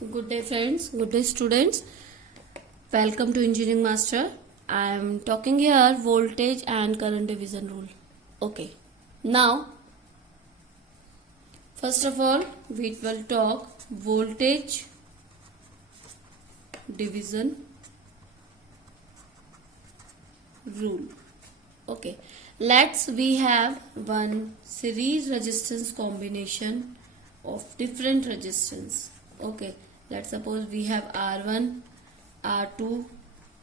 Good day friends, good day students. Welcome to Engineering Master. I am talking here voltage and current division rule. Okay. Now, first of all, we will talk voltage division rule. Okay. We have one series resistance combination of different resistance. Okay. Let's suppose we have R1, R2,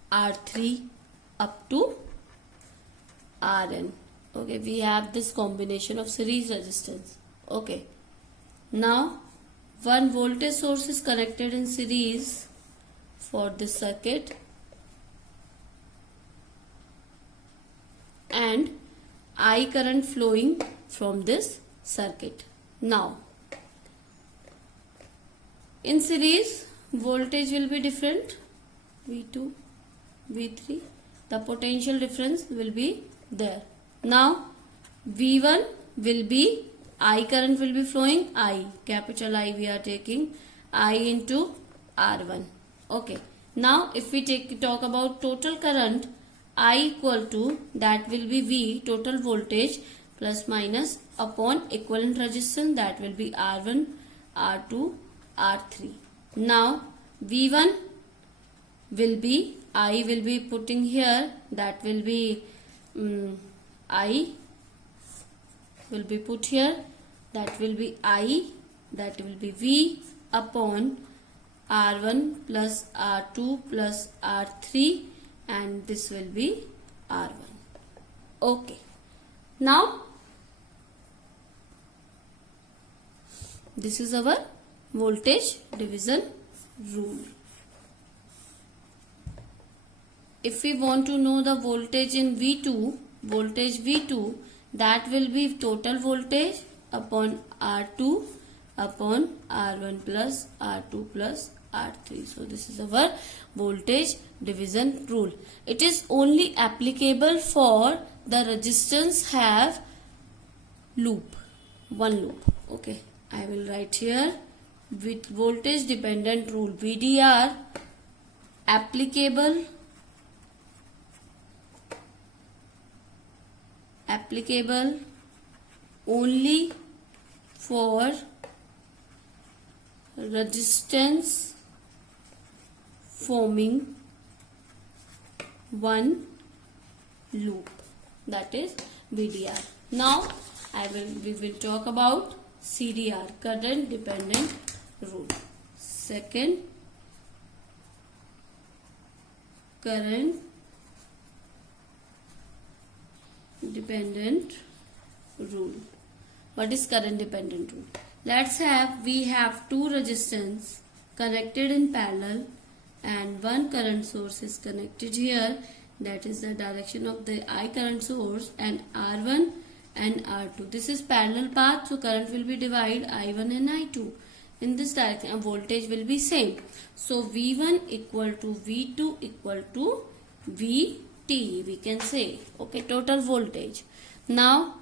R3 up to Rn. Okay, we have this combination of series resistance. Okay, now one voltage source is connected in series for this circuit and I current flowing from this circuit. Now in series, voltage will be different, V2, V3, the potential difference will be there. Now, V1 will be, I current will be flowing, I, capital I we are taking, I into R1. Okay. Now, if we talk about total current, I equal to, that will be V, total voltage, plus minus upon equivalent resistance, that will be R1, R2, R3. Now V1 will be, I will be putting here, that will be I will be put here, that will be I, that will be V upon R1 plus R2 plus R3 and this will be R1. Okay. Now this is our voltage division rule. If we want to know the voltage in V2, that will be total voltage upon R2 upon R1 plus R2 plus R3. So this is our voltage division rule. It is only applicable for the resistance have loop, one loop. Okay, I will write here with voltage dependent rule, VDR, applicable only for resistance forming one loop, that is VDR. Now we will talk about CDR, current dependent rule. Second, current dependent rule. What is current dependent rule? We have two resistance connected in parallel and one current source is connected here, that is the direction of the I current source, and R1 and R2. This is parallel path, so current will be divided I1 and I2. In this direction, and voltage will be same. So V1 equal to V2 equal to VT, we can say. Okay, total voltage. Now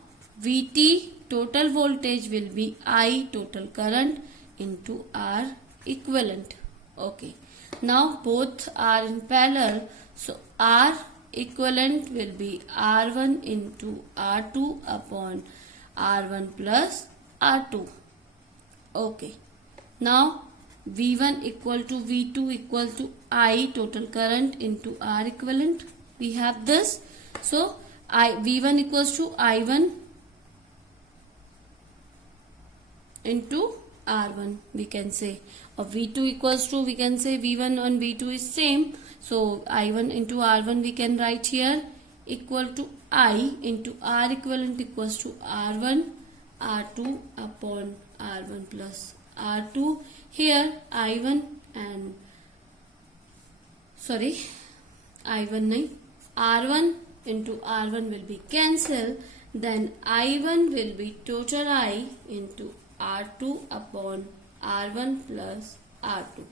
VT, total voltage will be I, total current, into R equivalent. Okay. Now both are in parallel, so R equivalent will be R1 into R2 upon R1 plus R2. Okay. Now V1 equal to V2 equal to I, total current, into R equivalent. We have this. So V1 equals to I1 into R1, we can say, or V2 equals to, we can say V1 and V2 is same, so I1 into R1 we can write here equal to I into R equivalent equals to R1 R2 upon R1 plus R2. Here I1 and R1 into R1 will be cancel, then I1 will be total I into R2 upon R1 plus R2.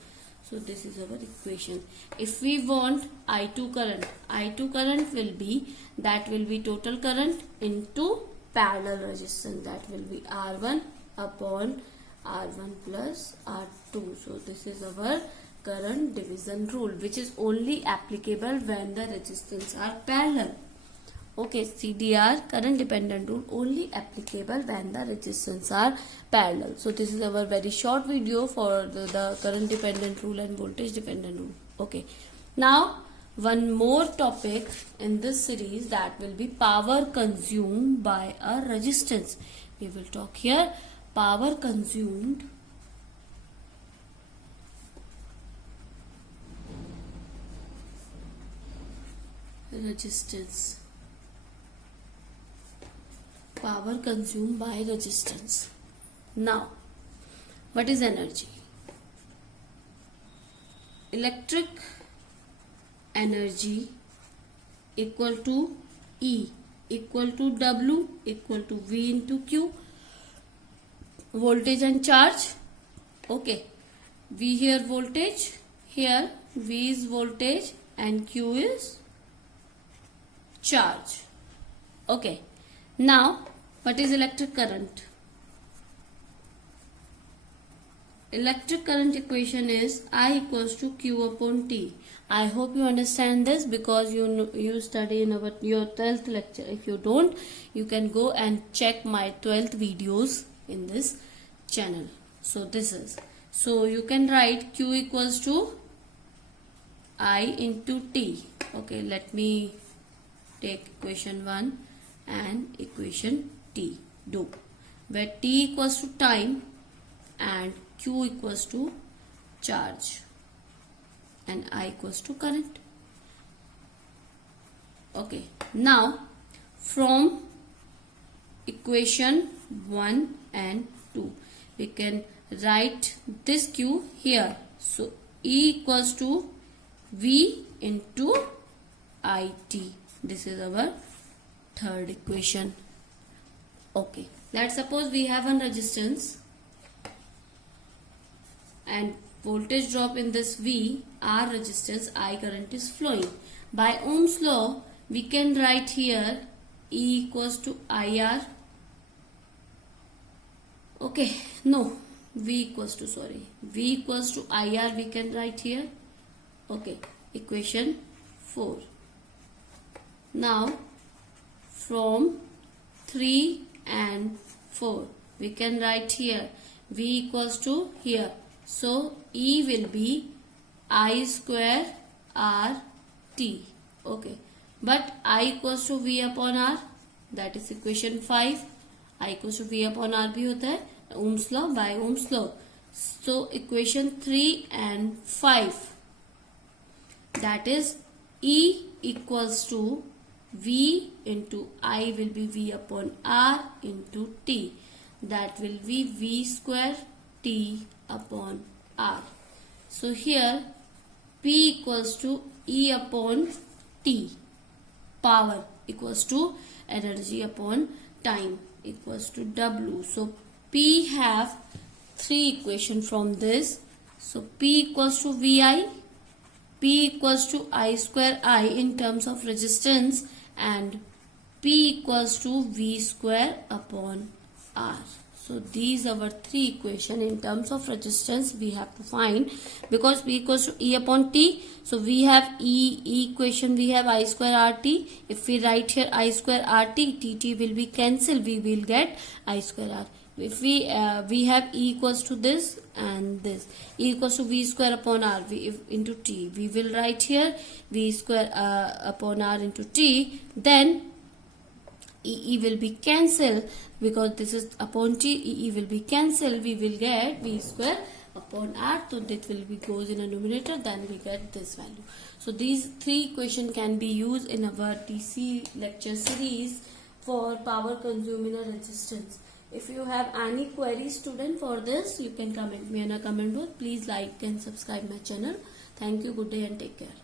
So this is our equation. If we want I2 current will be, that will be total current into parallel resistance, that will be R1 upon R1 plus R2. So this is our current division rule, which is only applicable when the resistance are parallel. Okay, CDR, current dependent rule, only applicable when the resistance are parallel. So this is our very short video for the current dependent rule and voltage dependent rule. Okay, now one more topic in this series, that will be power consumed by a resistance. We will talk here power consumed resistance. Power consumed by resistance. Now, what is energy? Electric energy equal to E equal to W equal to V into Q. Voltage and charge. Okay, V here voltage, here V is voltage and Q is charge. Okay, now what is electric current? Electric current equation is I equals to Q upon T. I hope you understand this because you study in your 12th lecture. If you don't, you can go and check my 12th videos in this channel. So this is, so you can write Q equals to I into T. Okay, let me take equation 1 and equation T, do, where T equals to time and Q equals to charge and I equals to current. Okay, now from equation 1 and 2 we can write this Q here. So E equals to V into IT. This is our third equation. Okay, let's suppose we have a resistance and voltage drop in this V, R resistance, I current is flowing. By Ohm's law, we can write here E equals to IR. Okay, no, V equals to IR we can write here. Okay, equation 4. Now, from 3 and 4, we can write here V equals to here. So, E will be I square R T. Okay, but I equals to V upon R, that is equation 5. I equals to V upon R भी होता है Ohm's law, by Ohm's law. So, equation 3 and 5, that is E equals to V into I will be V upon R into T. That will be V square T upon R. So here P equals to E upon T. Power equals to energy upon time equals to W. So P have 3 equations from this. So P equals to VI, P equals to I square I in terms of resistance, and P equals to V square upon R. So these are our 3 equations in terms of resistance we have to find, because P equals to E upon T. So we have E equation, we have I square RT. If we write here I square RT, TT will be cancelled. We will get I square R. If we have E equals to this and this, E equals to V square upon R into T. We will write here V square upon R into T. Then E will be cancelled because this is upon T. E will be cancelled. We will get V square upon R. So that will be goes in a numerator. Then we get this value. So these 3 equations can be used in our DC lecture series for power consumed in a resistance. If you have any queries, student, for this, you can comment me in a comment box. Please like and subscribe my channel. Thank you. Good day and take care.